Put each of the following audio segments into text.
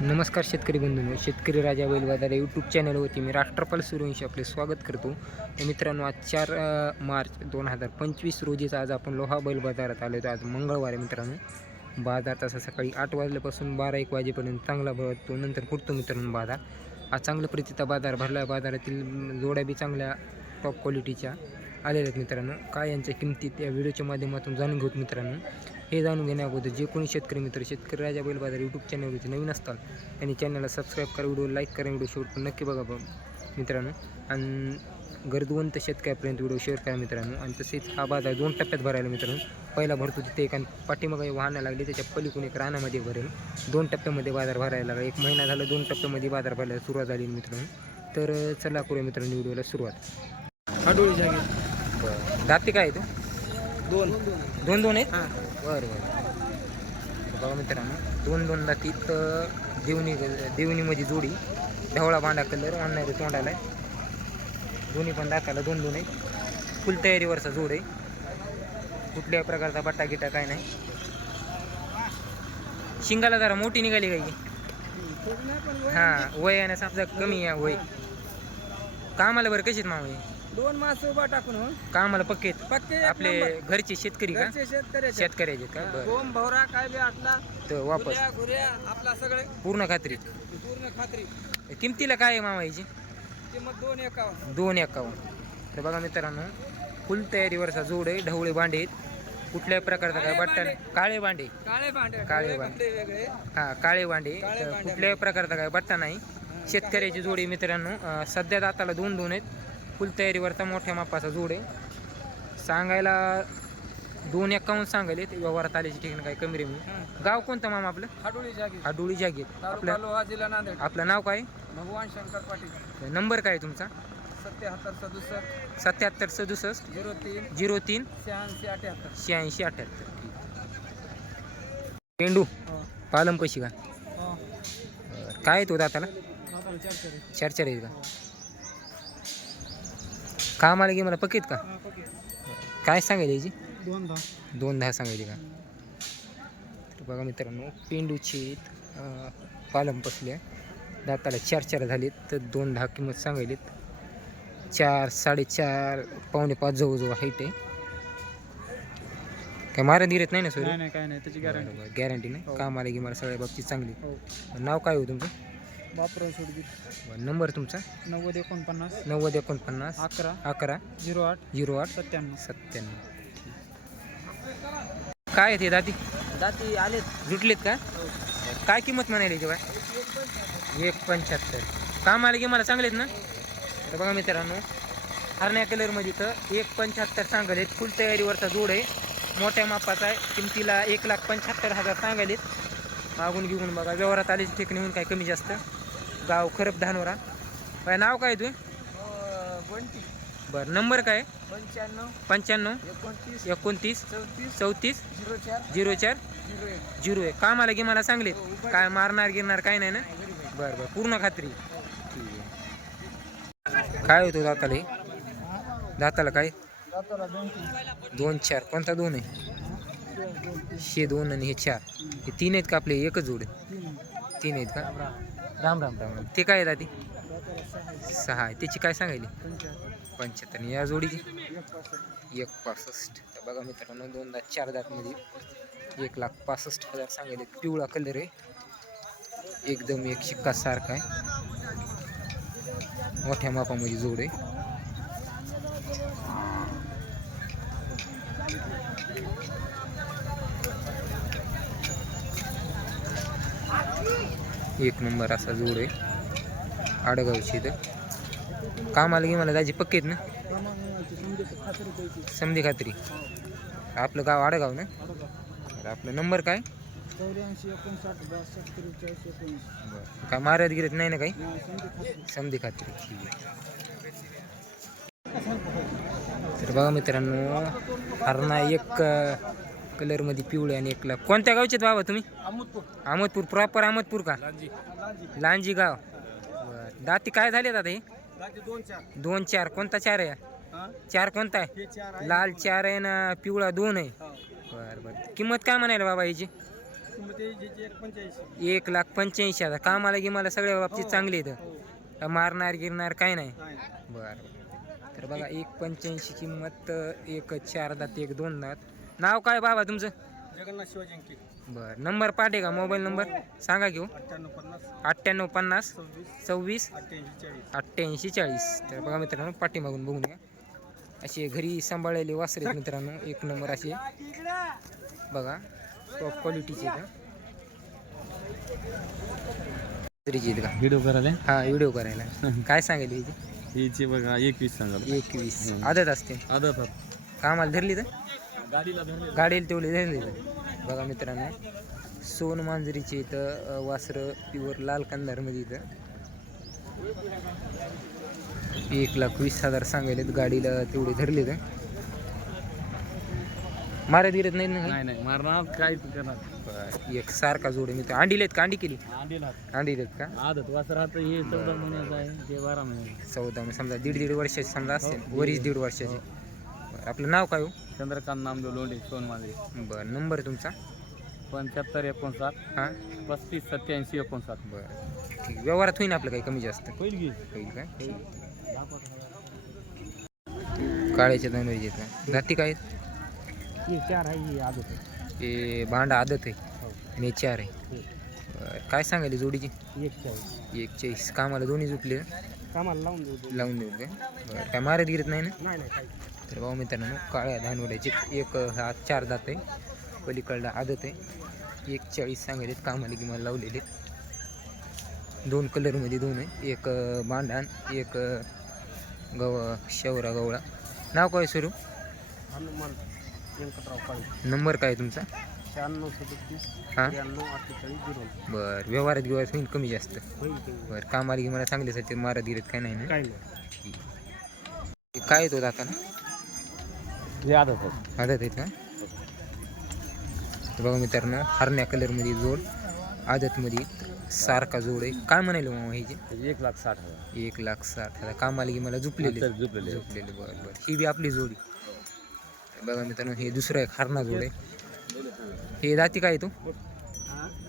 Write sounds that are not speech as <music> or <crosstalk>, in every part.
नमस्कार शेतकरी बंधूंनो शेतकरी राजा बैल बाजार यूट्यूब चॅनलवरती मी राष्ट्रपाल सूर्यवंशी आपले स्वागत करतो. मित्रांनो आज चार मार्च दोन हजार पंचवीस रोजीचा आज आपण लोहा बैल बाजारात आलो होतो. आज मंगळवार आहे मित्रांनो. बाजार तसा सकाळी आठ वाजल्यापासून बारा एक वाजेपर्यंत चांगला भरतो नंतर फुटतो मित्रांनो बाजार. आज चांगल्या प्रतीचा बाजार भरला. बाजारातील जोड्या बी चांगल्या टॉप क्वालिटीच्या आलेल्या आहेत मित्रांनो. काय यांच्या किमती त्या व्हिडिओच्या माध्यमातून जाणून घेऊत मित्रांनो. हे जाणून घेण्या अगोदर जे कोणी शेतकरी मित्र शेतकरी राजा बैल बाजार यूट्यूब चॅनलवरती नवीन असतात त्यांनी चॅनलला सबस्क्राईब करा व्हिडिओ लाईक करा व्हिडिओ शेवट पण नक्की बघा मित्रांनो. आणि गरजवंत शेतकऱ्यापर्यंत व्हिडिओ शेअर करा मित्रांनो. आणि तसेच हा बाजार दोन टप्प्यात भरायला मित्रांनो. पहिला भरतो तिथे एक आणि पाठीमागे वाहनं लागली त्याच्या पलीकडून एक रानामध्ये भरेल. दोन टप्प्यामध्ये बाजार भरायला लागला. एक महिना झाला दोन टप्प्यामध्ये बाजार भरायला सुरुवात झाली मित्रांनो. तर चला करूया मित्रांनो व्हिडिओला सुरुवात. हाडोळी जागे. बरं. दाती काय आहे तो? दोन. दोन दोन आहेत? बरं बरं. बघा मित्रांनो दोन दोन दातीत अं, देवणी देवणीमध्ये जोडी. ढवळा भांडा कलर आणणारे तोंडाला आहे. दोन्ही पण दाताला दोन दोन आहे फुल तयारीवरचा जोड आहे. कुठल्याही प्रकारचा बट्टा गिटा काय नाही. शिंगाला जरा मोठी निघाली काही हां वय आणि समजा कमी आहे वय. कामाला बरं कशीच मावळे? दोन मास उभा टाकून हो. कामाला पक्के आहेत. पक्के एक आपले. घरचे शेतकरी का? घरचे शेतकऱ्याचे शेतकऱ्याचे का? बरं. गोम भवरा काय बी आटला तर वापस. गुऱ्या गुऱ्या आपला सगळे. पूर्ण खात्री पूर्ण खात्री. किमतीला काय आहे मामा याची? किंमत दोन एकावन्न. दोन एकावन्न. तर बघा मित्रांनो फुल तयारीवरचा जोड आहे ढवळे भांडे आहेत. कुठल्याही प्रकारचा काय? काळे बट्टा नाही. काळे भांडे. काळे भांडे. काळे भांडे. वेगळे. हा काळे भांडे. काळे तर भांडे. कुठल्याही प्रकारचा काय बट्टा नाही. शेतकऱ्याची जोडी मित्रांनो अं, सध्या दाताला दोन दोन आहेत. फुल तयारीवरचा मोठ्या मापाचा जोड आहे. सांगायला दोन एकावन्न सांगायले ते व्यवहारात आल्याची ठिकाणी काय कमी रे म्हणून गाव कोणतं मामा आपलं? हाडोळी जागे हा डोळी जागेत तालुका आपलं लोहा जिल्हा नांदेड. आपलं नाव काय? भगवान शंकर पाटील. नंबर काय तुमचा? सत्याहत्तर सदुसष्ट. सत्याहत्तर सदुसष्ट. झिरो तीन. झिरो तीन. शहाऐंशी अठ्याहत्तर. शहाऐंशी अठ्याहत्तर. पेंडू हो. पालम कशी का? हो. काय तो दाताला? चार चार आहे. चार चार आहेत का? कामाला गे मला पकेत का. काय सांगायला याची दोन दहा दोन दहा सांगायची का? तर बघा मित्रांनो पेंडूची पालम पसल्या दाताला चार चार झालेत तर दोन दहा किंमत सांगायलेत. चार साडेचार पावणे पाच जवळजवळ हाईट आहे. काय मारण गिरत नाही ना सर नाही नाही काय नाही त्याची गॅरंटी गॅरंटी नाही. हो. कामाला गी मला सगळ्या बाबतीत चांगली. हो. नाव काय हो तुमचं? बापरा सोडगी. बरं, नंबर तुमचा? नव्वद एकोणपन्नास. नव्वद एकोणपन्नास. अकरा. अकरा. झिरो आठ. झिरो आठ. सत्त्याण्णव. सत्त्याण्णव. काय आहे ते दाती? जाती आलेत. जुटलेत का? काय किंमत म्हणायला तेव्हा एक पंच्याहत्तर कामाला गे मला चांगलेत ना? तर बघा मित्रांनो हरण्या कलरमध्ये तर एक पंच्याहत्तर सांगालेत. फुल तयारीवरचा जोड आहे. मोठ्या मापाचा आहे. किमतीला एक लाख पंच्याहत्तर हजार सांगालेत. मागून घेऊन बघा. व्यवहारात आले ठिकाणी होऊन काय कमी जास्त? गाव खरप धानोरा. काय नाव काय तू बंटी. बरं नंबर काय? पंच्याण्णव. पंच्याण्णव. एकोणतीस. एकोणतीस. चौतीस. चौतीस. झिरो चार. झिरो चार. झिरो एक. झिरो आहे कामाला गे मला सांगले हो, उभं काय मारणार गिरणार काय नाही ना. बरं बरं पूर्ण खात्री. काय होतो दाताला हे? दाताला काय? जाताला दोन तीन. दोन चार. कोणता दोन आहे? शे दोन आणि हे चार. हे तीन आहेत का आपले? एकच जोड आहे? तीन. तीन आहेत का? राम राम राम राम. ते काय आहे दादी? सहा आहे. त्याची काय सांगायली? पंच्याहत्तर. आणि या जोडीची? एक पासष्ट. एक पासष्ट तर बघा मित्रांनो दोन दात चार दातमध्ये एक लाख पासष्ट हजार सांगायले. पिवळा कलर आहे. एकदम एक शिक्का सारखा आहे. मोठ्या मापामध्ये जोड आहे. एक नंबर असा जोड आहे. आडगावची इथं. कामाला की मला त्याची पक्की आहेत ना? समधी खात्री. आपलं गाव आडगाव ना? तर आपला नंबर काय? काय मारत गिरत नाही ना काही? समधी खात्री. ठीक आहे तर बघा मित्रांनो हरणा एक कलरमध्ये पिवळे आणि एक लाख. कोणत्या गावचे आहेत बाबा तुम्ही? अहमदपूर. प्रॉपर अहमदपूर का? लांजी. लांजी गाव. बरं. दाती काय झाले आता हे? दोन चार. कोणता चार आहे? चार कोणता आहे? लाल चार आहे ना पिवळा दोन आहे. हो. बरं बरं. किंमत काय म्हणायला बाबा याची? एक लाख पंच्याऐंशी हजार. कामाला की मला सगळ्या बाबतीत हो. चांगले येतं हो. मारणार गिरणार काय नाही. नाही. बरं. तर बघा एक पंच्याऐंशी किंमत एक चार दात एक दोन दात. नाव काय बाबा तुमचं? जगन्नाथ शिवाजी अंकित. बरं. नंबर पाठे का? Mobile number? सांगा घेऊ. अठ्ठ्याण्णव पन्नास अठ्ठ्याण्णव पन्नास सव्वीस सव्वीस अठ्ठ्याऐंशी चाळीस. अठ्ठ्याऐंशी चाळीस. तर बघा मित्रांनो पाठीमागून बघून घ्या. असे घरी सांभाळलेले वासरे मित्रांनो. एक नंबर असे बघा टॉप क्वालिटीचे का? व्हिडिओ करायला? हा व्हिडिओ करायला. <laughs> काय सांगेल याची हिचे बघा एकवीस सांगाल एकवीस. आदत असते. आदत. कामाला धरली तर? गाडीला तेवढी धरली तर बघा मित्रांनो सोन मांजरीचे इथं वासरं प्युअर लाल कंदारमध्ये इथं. एक लाख वीस हजार सांगायलेत गाडीला तेवढे धरले तर मारत गिरत नाही ना नाही नाही मारणार काय करणार. एक सारखा जोडे मी अंडीलेत का? अंडी केली? आंडीला अंडीलेत का? आदत वासर आता हे चौदा महिन्याचं आहे ते बारा महिने चौदा समजा दीड दीड वर्षाचे समजा असते वरीच दीड वर्षाचे. बरं, आपलं नाव काय हो? चंद्रकांत नामदेव लोंढे सोनमांजरी बरं नंबर तुमचा? पंच्याहत्तर एकोणसाठ हां? पस्तीस सत्याऐंशी एकोणसाठ. बरं. ठीक व्यवहारात होईन आपलं काही कमी जास्त? होईल की. होईल काय? काळ्याच्या दोन आहेत का जाती काय आहेत? चार आहे ही आदत हे भांडा आदत आहे? आणि हे चार आहे? बरं, काय सांगायला जोडीची? एक चाळीस एक चाळीस कामाला दोन्ही झुकले? कामाला लावून देऊ. लावून देऊ काय बरं काय मारत गिरत नाही ना? नाही नाही. तर भाऊ मित्रांनो काळ्या धानवड्याची एक हा चार दात. आहे पलीकडला आदत. आहे एक चाळीस सांगायले कामाला की मला लावलेले दोन कलरमध्ये दोन आहे. एक भांडण एक गव शेवरा गवळा. नाव काय सुरू? हनुमान व्यंकटराव काळे. नंबर काय तुमचा? शहाण्णव सदतीस हां? बरं व्यवहारात व्यवहारात होईल कमी जास्त? बरं कामाला की मला चांगल्यासाठी मारत गिरत काय नाही ना? काय नाही. काय येतो दाताला हे आदत आहे. आदत आहेत हे बघा मित्रांनो हरण्या कलरमध्ये जोड आदतमध्ये सारखा जोड आहे. काय म्हणाले मामा ह्याचे एक लाख साठ हजार. एक लाख साठ हजार. कामाला की मला झुपलेले? नंतर झोपलेले. झुपलेले बरं बरं. ही बी आपली जोडी. बघा मित्रांनो हे दुसरं एक हरणा जोड आहे. हे दाती काय आहे तो?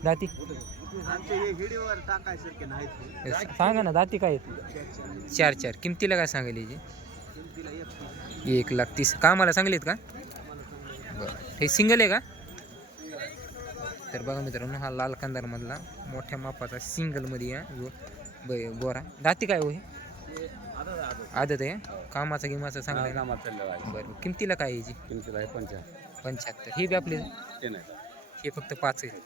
दाती. हे सांगा ना दाती काय आहेत चार चार. किमतीला काय सांगाल याची एक लाख तीस. कामाला सांगलेत का? बरं हे सिंगल आहे का? तर बघा मित्रांनो हा लाल कंदारमधला मोठ्या मापाचा सिंगलमध्ये या. जो ब गोरा. दाती काय हो हे? आदत आहे कामाचा गिमाचा चांगला आहे बरं किमतीला काय याची? किमतीला पंच्याहत्तर पंच्याहत्तर हे बी आपले? हे फक्त पाच आहे.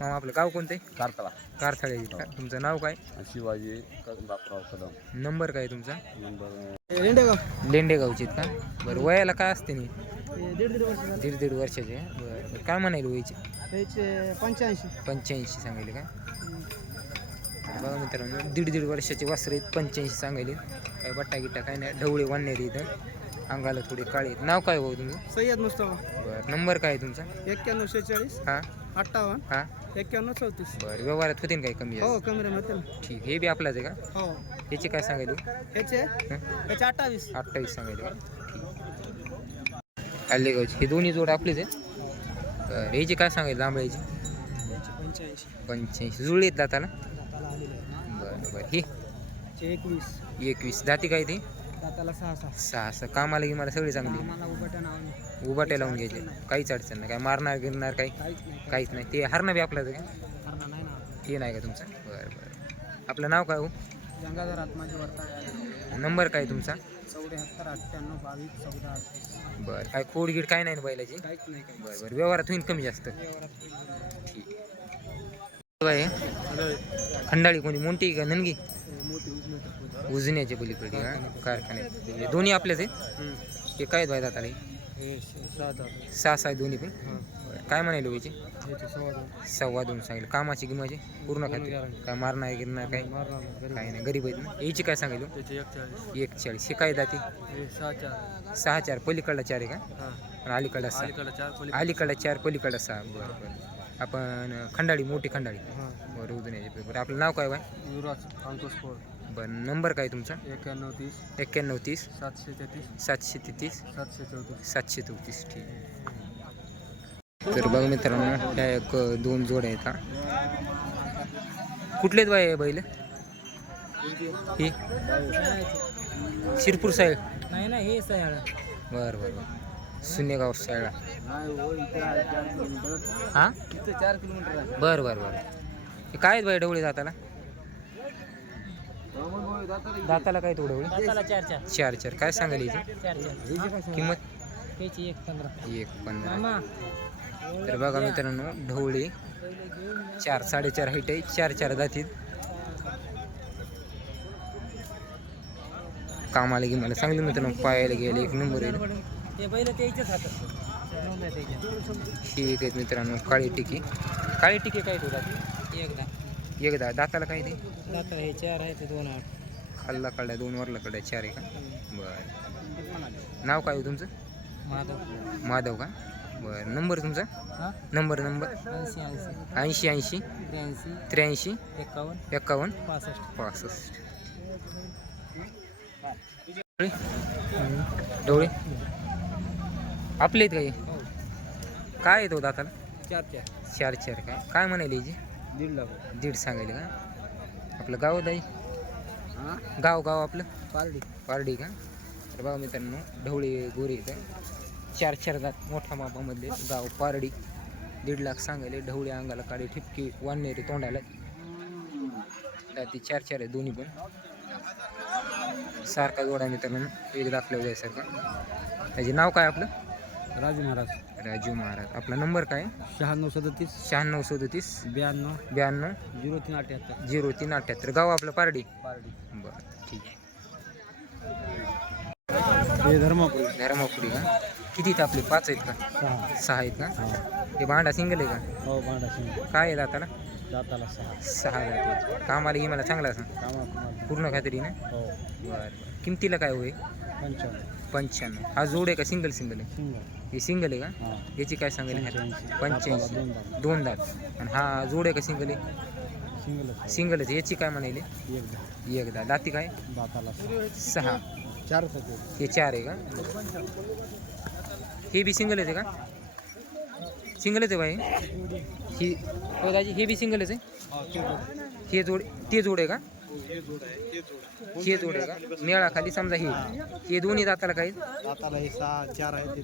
मामा आपलं गाव कोणतं? आहे कारतळा कारथाळे का तुमचं नाव काय? शिवाजी क- बापराव कदम. नंबर काय तुमचा? नंबर रेंडेगाव लेंडे गावचे आहेत का? बरं वयाला काय असते नाही हे दीड दीड वर्ष झाले दीड दीड वर्षाचे? बरं बरं काय म्हणायला वयाचे? पंच्याऐंशी. पंच्याऐंशी सांगायले का? तर बघा मित्रांनो दीड दीड वर्षाचे वासरे आहेत पंच्याऐंशी सांगायले. काय बट्टा गिट्टा काय नाही ढवळे वाढणारे इथं. अंगाला थोडे काळे नाव काय भाऊ तुमचं? सय्यद मुस्तफा. बरं नंबर काय आहे तुमचा? एक्क्याण्णव शेहेचाळीस. हां. अठ्ठावन्न. हां. एक्क्याण्णव चौतीस. बरं व्यवहारात होते ना काही कमी हो जास्त कॅमेरा होते ना. ठीक हे बी आपलाच आहे का? हो. याचे काय सांगायले याचे याचे अठ्ठावीस. अठ्ठावीस ठीक. आलेगावचे. हे दोन्ही जोड आपलेच आहेत? तर याचे काय सांगायले जांभळ्याचे याचे पंच्याऐंशी. पंच्याऐंशी. जुळले आहेत दाताला? आहे. बरं बरं. हे? एकवीस. एकवीस. जाती काय ते? दाताला सहा सहा. सहा सहा. कामाला की मला सगळे चांगली. आम्हाला लावून घ्यायचे. काहीच अडचण नाही. काय मारणार गिरणार काही काहीच नाही काहीच नाही. ते हरणं बी आपलं करणार नाही ना ते नाही का तुमचं? बरं बरं. आपलं नाव काय हो? गंगाधर आत्माचे वर्ता नंबर काय तुमचा? चौऱ्याहत्तर अठ्ठ्याण्णव बावीस चौदा अठ्ठावीस. बरं. काय खोडगीड काय नाही ना बैलाची? काहीच नाही काही बरं बरं. व्यवहारात होईल कमी जास्त. ठीक. काय खंडाळी कोणी? मोठी का ननगी मोठी उजमेट उजण्याच्या पलीकडे का कारखान्यात दोन्ही आपल्याच आहे हे काय आहेत? हे सहा सहा दोन्ही पण? काय म्हणाले व्हायचे याचे सव्वा दोन. सांगितलं. कामाची किंमत पूर्ण खाते काय मारणार गिरणार काय काही? नाही गरीब आहेत ना? याची काय सांगितलं? एक चाळीस हे काय जाते सहा चार. पलीकडला चार आहे का? आणि अलीकडला सहा. अलीकडला चार पलीकडला सहा. बरं बरं. आपण खंडाळी मोठी खंडाळी. बरं उजण्याची बरं आपलं नाव काय बाय युवराज अंकुश बरं. नंबर काय तुमचा? एक्याण्णव तीस. एक्क्याण्णव तीस. सातशे तेहतीस. सातशे तेहतीस. सातशे चौतीस. सातशे चौतीस. ठीक तर बघा मित्रांनो ह्या एक दोन जोड्या आहेत हा. कुठलेच बाय बैल? ही? शिरपूर साहेब. नाही ना हे सह्याळ बरं बरं बरं. शून्यगाव सायळा हां? चार किलोमीटर आहे. बरं बरं बरं. काय आहेत बाई डवळे दाताला दाताला काय दाताला चार चार. चार चार. काय सांगाल याची? चार चार. किंमत? त्याची एक पंधरा. एक पंधरा. मामा. तर बघा मित्रांनो ढवळे. चार साडेचार हाईट आहे. चार चार जातीत कामाला गी मला चांगली मित्रांनो पायाला गेले एक नंबर आहे. ते बैल त्याच्याच हातात. नोंद आहे त्याच्या ही एक आहेत मित्रांनो काळी टिकी. काळी टिकी काय तो दाती? एकदा. एकदा. दाताला काय ते? दाता हे चार आहे ते दोन आठ खाल्ला काढल्या दोन वरला काढल्या चार आहे का? बरं. नाव काय हो तुमचं? माधव. माधव का? बरं. नंबर तुमचा? हा? Number number. ऐंशी ऐंशी. ऐंशी ऐंशी. त्र्याऐंशी. एक्कावन्न पासष्ट. डोळे? आपले आहेत काही काय येतो दाताला? चार चार. चार चार काय काय म्हणायला याची दीड लाख. दीड सांगायला का? आपलं गाव दाई हा गाव गाव आपलं? पारडी. पारडी का? तर बघा मित्रांनो ढवळी गोरी इथं. चार चार दात मोठ्या मापामधले गाव पारडी. दीड लाख सांगायले ढवळी अंगाला काळी ठिपकी वाननेरी तोंडाला. दाती चार चार आहे दोन्ही पण. सारखा जोडा मित्रांनो एक दाखल्या जायसारखा त्याचे नाव काय आपलं? राजू महाराज. राजू महाराज. आपला नंबर काय? शहाण्णव सदतीस. शहाण्णव सदतीस. ब्याण्णव. ब्याण्णव. झिरो तीन अठ्याहत्तर. झिरो तीन अठ्ठ्याहत्तर गाव आपलं पारडी? पारडी. बरं ठीक आहे. हे धर्मापुरी. धर्मापुरी का? किती आहेत आपले? पाच आहेत का? सहा. सहा आहेत का? हा हे भांडा सिंगल आहे का? हो भांडा सिंग काय आहे दाताला? जाताला सहा. सहा जाते कामाला की मला चांगला सांग कामा कुमार पूर्ण खात्री ना हो. बरं बरं. किमतीला काय होईल? पंचावन्न. पंच्याण्णव. हा जोड आहे का सिंगल सिंगल आहे? सिंगल. हे सिंगल आहे का? हा. याची काय सांगेल पंच्याऐंशी. दोन दात. दोन दात. आणि हा जोड आहे का सिंगल आहे? सिंगलच सिंगलच. याची काय म्हणाले एकदा एकदा. दाती काय? दाताला सहा. होते हे चार आहे का? हे बी सिंगलच आहे का? सिंगलच आहे बाई. ही हो दाजी हे बी सिंगलच आहे? हे जोड ते जोड आहे का? हे जोड आहे का? मेळा खाली समजा हे. हे दोन्ही दाताला काय? दाताला हे सहा चार आहे ते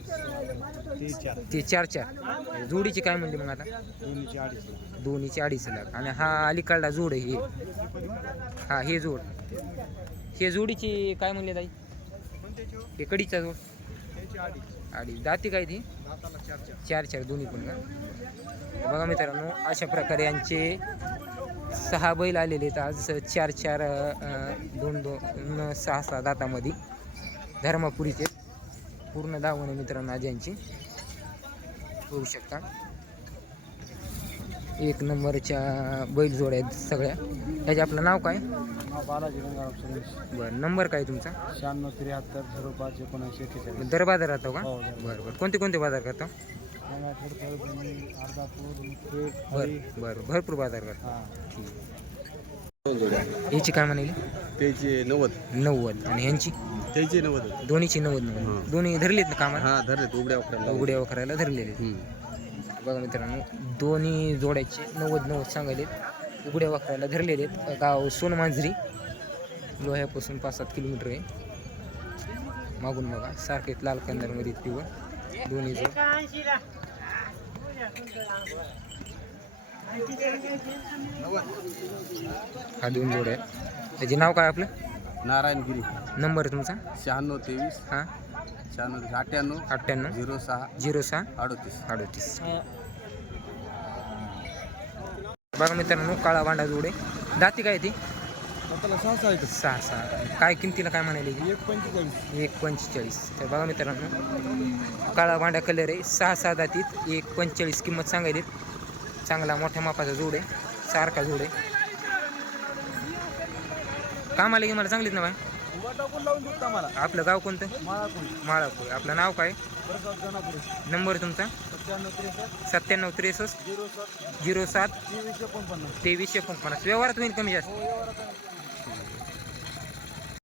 ते चार. ते चार चार. जोडीची काय म्हणली मग आता? दोन्हीचे अडीच दोन्हीचे अडीच लाख. आणि हा अलीकडला जोड आहे हे. हा हे जोड. हे जोडीची काय म्हणले ताई? हे कडीचा जोड. अडीच. दाती काय ती? दाताला चार चार. चार चार. दोन्ही पण का? बघा मित्रांनो अशा प्रकारे यांचे सहा बैल आलेले आहेत आज. चार चार दोन दोन सहा सहा दातामध्ये. धर्मापुरीचे. पूर्ण दावणे मित्रांनो आज यांची. होऊ शकता. एक नंबरच्या बैल जोड्या आहेत सगळ्या. त्याचे आपलं नाव काय? बालाजी गंगाराम सुरेश. बरं नंबर काय तुमचा? शहाण्णव त्र्याहत्तर झिरो पाच एकोणऐंशी दर बाजार राहतो का? हो, बरं बरं. कोणते कोणते बाजार करतो? बरं बरं भरपूर बाजार हा. याची काय म्हणाली? त्याचे नव्वद. नव्वद. आणि ह्यांची? त्याचे नव्वद. दोन्हीची नव्वद नव्वद. दोन्ही धरलेत ना कामाला? हा धरले उघड्या वापरायला उघड्या वखरायला धरलेले. आहेत. बघा मित्रांनो दोन्ही जोड्याचे नव्वद नव्वद सांगायले उघड्या वखरायला धरलेले आहेत. गाव सोनमांजरी. लोह्यापासून पाच सात किलोमीटर आहे. मागून बघा सारखे लाल कंदारमध्ये पिवळ. दोन्ही जोड हा दोन जोड आहेत. त्याचे नाव काय आपलं? नारायणगिरी नंबर तुमचा? शहाण्णव तेवीस. हां. शहाण्णव अठ्ठ्याण्णव. अठ्ठ्याण्णव. झिरो सहा. झिरो सहा. अडतीस. अडतीस. बघा मित्रांनो काळा भांडा जोडे. दाती काय ती? सहा सहा आहेत. सहा सहा. काय किमतीला काय म्हणाले? एक पंचेचाळीस. एक पंचेचाळीस. तर बघा मित्रांनो काळा भांडा कलर आहे. सहा सहा दातीत एक पंचेचाळीस किंमत सांगायली चांगला मोठ्या मापाचा जोड आहे. सारखा जोड आहे. कामाला की मला चांगलीच ना बाय? आपलं गाव कोणतं? माळा कोण माळापूर. आपलं नाव काय? नंबर तुमचा? सत्त्याण्णव त्रेसष्ट. झिरो सात. तेवीसशे एकोणपन्नास व्यवहारात होईल कमी जास्त. हो